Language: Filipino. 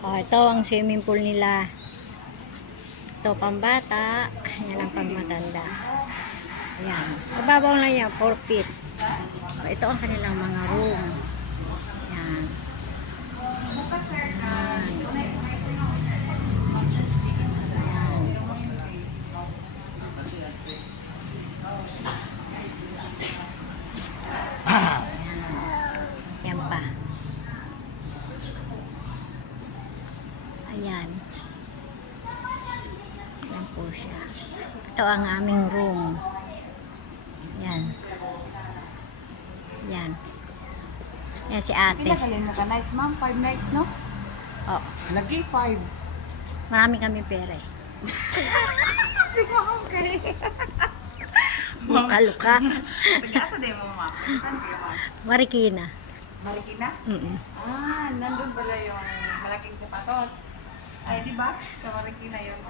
Oh, ito ang swimming pool nila. Ito pambata. Yan ang pangmatanda. Ayan. Mababaw lang yan, 4 feet. Oh, ito ang kanilang mga room. Ayan. Yan pa. Ayan. Yan po siya. Ito ang aming room. Yan. Yan. Yan si ate. Pinakalin mo ka nights, ma'am? 5 nights, no? Oh, Lagi 5. marami kami pera eh. Hindi mo okay. Luka-luka. Pag-asa din mo, ma'am. Saan kayo, ma'am? Marikina. Marikina? Mm-mm. Ah, nandun pala yung malaking sapatos. Ay, di ba? Sa Marikina yung